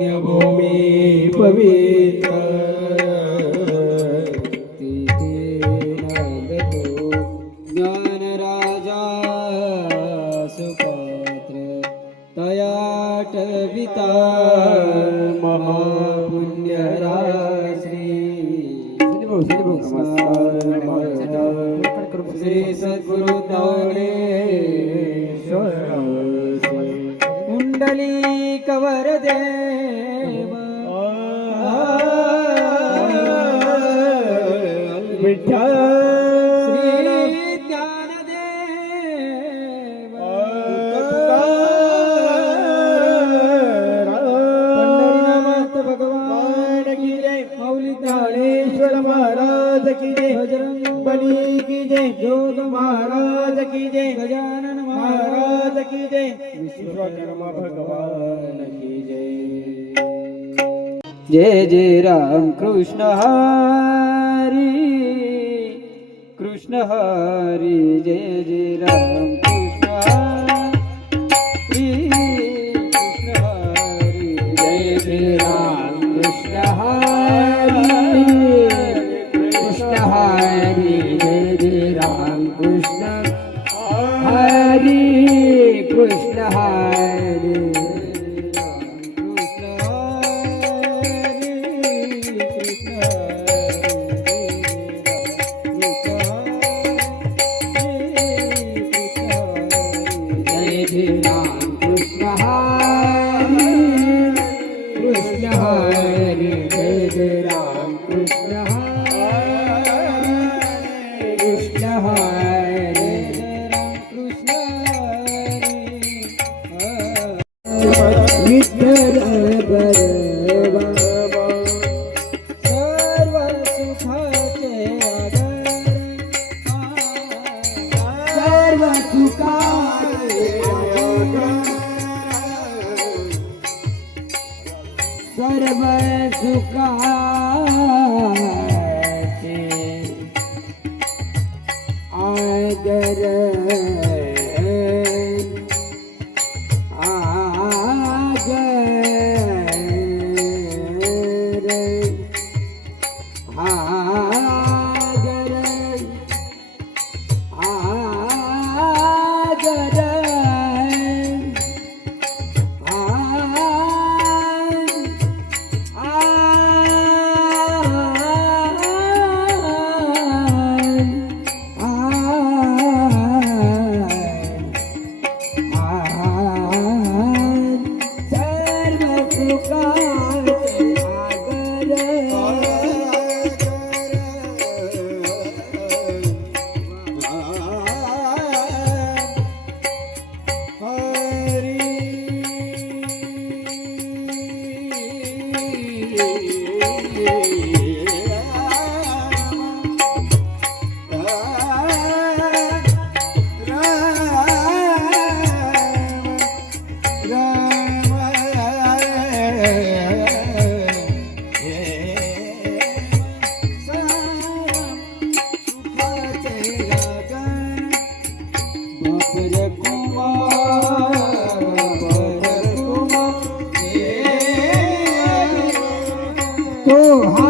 पुण्यभूमी पवित्र ज्ञानराजा सुपात्र तयाटविता महापुण्यराश्री श्री सद्गुरु ज्ञानेश्वर कुंडली कवर देव विठ्ठल श्री ज्ञानदेव पंढरीनाथ भगवान की जय माऊली ज्ञानेश्वर महाराज की जय बजरंग बली की जय जोग महाराज की जय गजानन महाराज की जय विश्वकर्मा भगवान की जय। जय जय राम कृष्ण हरी कृष्ण हरी जय जय राम कृष्ण हरी कृष्ण हरी जय जय राम कृष्ण हरी कृष्ण हरी जय जय राम कृष्ण हरी कृष्ण हरी जय जय राम कृष्ण हरी कृष्ण हरी जय जय राम कृष्ण हरी कृष्ण हरी विठ्ठल बरवा सर्व सुखाचे सर्व सुखाचे सर्व सुखाचे आदर तो